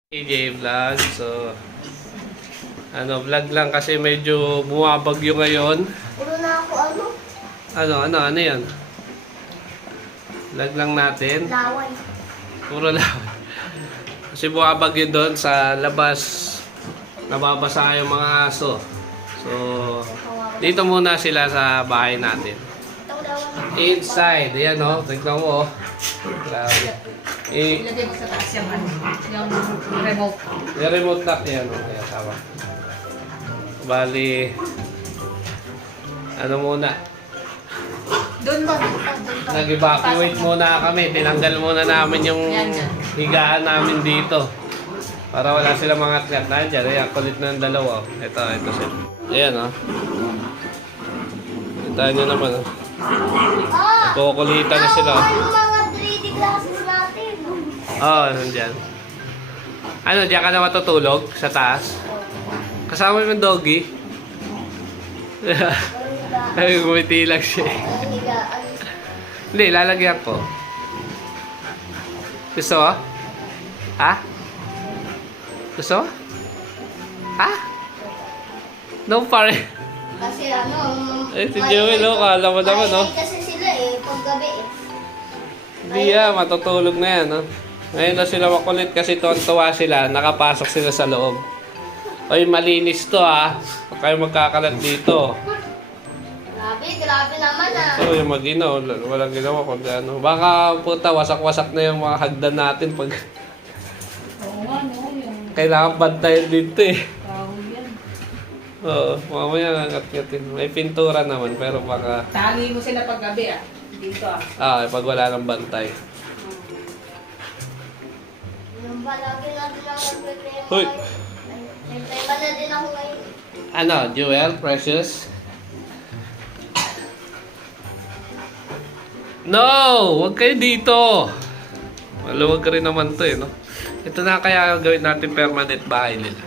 AJ Vlog. So, vlog lang kasi medyo bumabagyo ngayon. Puro na ako Ano yan? Vlog lang natin. laway. Puro lang. Kasi bumabagyo doon sa labas. Nababasa yung mga aso. So, dito muna sila sa bahay natin. Inside. Ayan o. Tignan mo o. Grabe. Ilagay mo sa taas yung remote. Yung remote lock yan. Kaya tama. Bali, muna. Doon ba? Nag-evacuate muna kami. Tinanggal muna namin yung higaan namin dito. Para wala silang mga atlet. Nandiyan. Ayan, kulit na ng dalawa. Ito sir. Ayan o. Kita nyo naman o. Kukulitan na sila. Yung mga 3D glasses natin. Oo, nandiyan. Diyan ka na matutulog? Sa taas? Kasama yung doggy? Ay, gumiti lang siya. Hindi, lalagyan ko. Gusto mo? Ha? Gusto mo? Ha? No, pare. Kasi Si Joel, kala mo naman, kasi sila pag gabi Hindi matutulog na yan, Ngayon na sila makulit kasi tuwan-tuwa sila, nakapasok sila sa loob. Oy, malinis to Huwag kayo magkakalat dito. Grabe naman So, yung mag-ino, walang ginawa kundi Baka puta, wasak-wasak na yung mga hagdan natin pag Oo nga, no. Yung kailangan bantayan dito kahoy yan. Oo, mamaya ngangat-ngatin. May pintura naman, pero baka Tali mo sila pag gabi Dito pag wala ng bantay. Yung palagi natin ang nagpe-play Hoy. Nagpe-play ba na din ako ngayon? Joel, Precious? No! Huwag kayo dito! Maluwag ka rin naman to no? Ito na kaya gawin natin permanent bahay nila.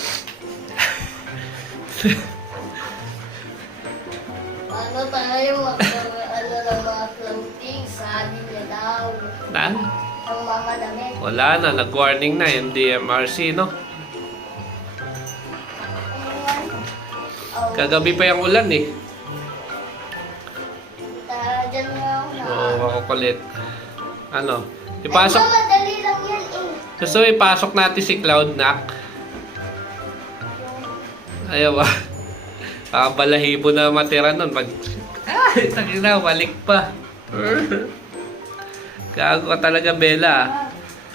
Ano tayo? Ng mga clothing, sabi niya daw. Na? Ang mga damit. Wala na, nag-warning na yung DMRC, no? Kagabi pa yung ulan Diyan nga ako na. Oo, makukulit. Ipasok. Madali lang yan Gusto mo ipasok natin si Cloud Knock? Ayaw Baka balahibo na matira nun. Tagin na, balik pa. Gago ka talaga, Bella.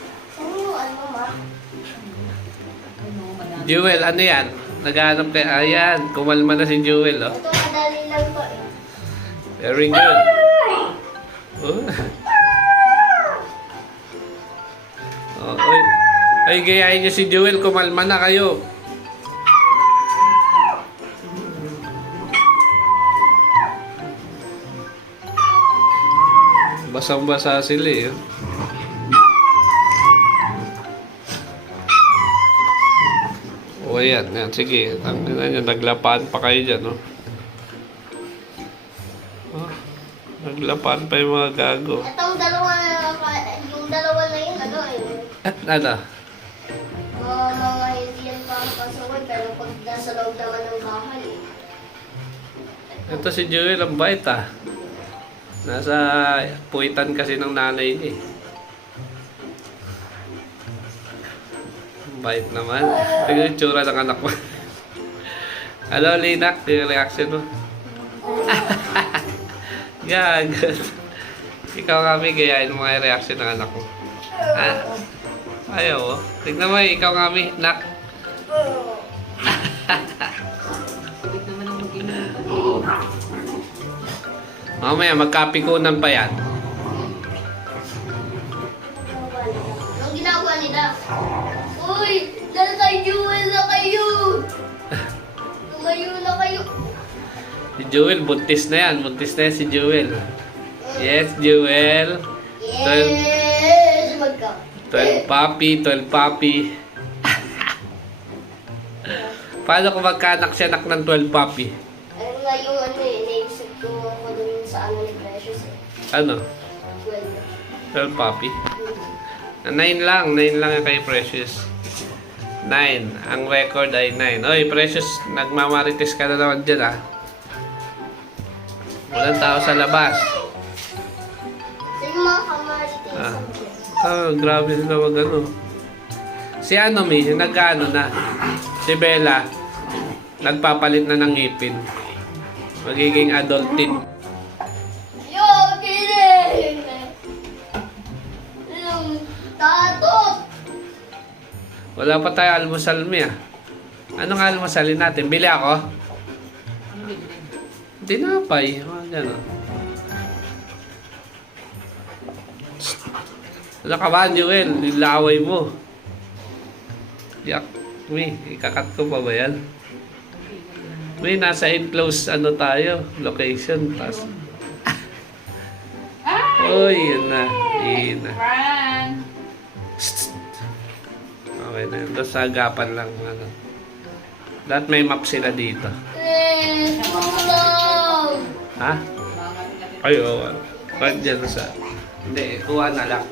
Jewel, ano yan? Naghanap kayo. Ayan, kumalma na si Jewel, Ito madali lang to Very good. Ay, gayahin niyo si Jewel, kumalma na kayo. Basang-basa sila yan. Sige. Naglapaan pa kayo dyan, Naglapaan pa yung mga gago. Itong dalawa na yun, Ano? Mga hindi yan pakapasaway, pero pag nasa loob naman ng bahay Ito si Joel, ang bait Nasa puwitan kasi ng nanay niya Ang bait naman. Tingnan yung tsura ng anak mo. Hello, Linak. Yung reaction mo. Gagod. Ikaw kami, gayahin mo nga yung reaction ng anak mo. Ayaw Tignan mo, ikaw kami, nak. Kulit naman ang mag-ina. Mamaya, magkapikunan pa yan. Anong ginagawa nila? Uy! Nasa Jewel na kayo! Tumayo na kayo! Si Jewel, buntis na yan. Buntis na yan si Jewel. Yes, Jewel. Yes! 12 puppy. Paano kung magkanak siya nak ng 12 puppy? Ayun nga yung naisip ko ako dun sa ni Precious Ano? 12. 12 puppy? 9 lang yung kay Precious. 9. Ang record ay 9. Oy, Precious, nagmamarites ka na naman dyan, ah. Walang tao sa labas. Sige mga kamarites. Grabe na wag ano. Si ano, Mi, nag-ano na. Si Bella, nagpapalit na ng ngipin. Magiging adultin. Yo, kidding! Yung tatot! Wala pa tayo almusal, Mi, ah. Anong almusalin natin? Bili ako? Ang bibili. Tinapay. Mga gano'n. Ano ka ba, Joel? Nilaway mo. Yak, Mi, ikakat ko pa ba yan? Mi, nasa enclosed ano tayo, location. Tas. Uy, yun na. Yun na. Fran! Okay na yun. Tapos agapan lang. Ano. Lahat may map sila dito. Tulong! Ha? Ay, oo. Bakit dyan sa... Hindi, kuha na lang.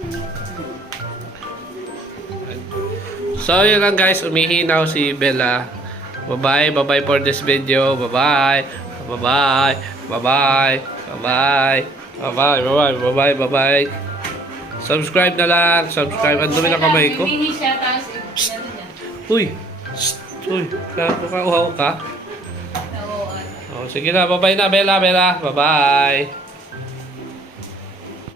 So, yun lang guys. Umihinaw si Bella. Bye-bye. Bye-bye for this video. Bye-bye. Bye-bye. Bye-bye. Bye-bye. Bye-bye. Bye-bye. Bye-bye. Bye-bye. Subscribe na lang. Subscribe. Ang dumi ng kamay ko. Humihi siya, tapos ano niya. Uy! Uy! Kakauhaw ka? Oo, Oh, sige na. Bye-bye na, Bella. Bella. Bye-bye.